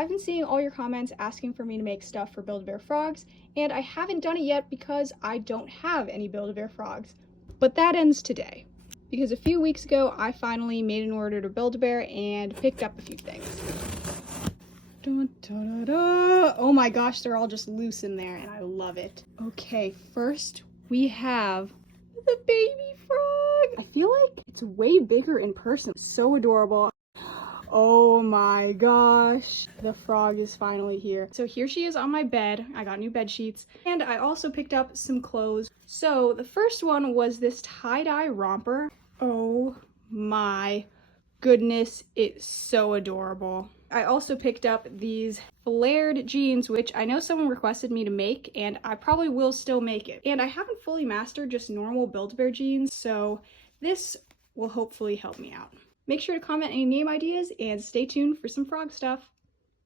I've been seeing all your comments asking for me to make stuff for Build-A-Bear frogs, and I haven't done it yet because I don't have any Build-A-Bear frogs. But that ends today, because a few weeks ago I finally made an order to Build-A-Bear and picked up a few things. Dun, da, da, da. Oh my gosh, they're all just loose in there and I love it. Okay, first we have the baby frog. I feel like it's way bigger in person. So adorable. Oh my gosh, the frog is finally here. So here she is on my bed. I got new bed sheets and I also picked up some clothes. So the first one was this tie-dye romper. Oh my goodness, it's so adorable. I also picked up these flared jeans, which I know someone requested me to make, and I probably will still make it. And I haven't fully mastered just normal Build-A-Bear jeans, so this will hopefully help me out. Make sure to comment any name ideas and stay tuned for some frog stuff.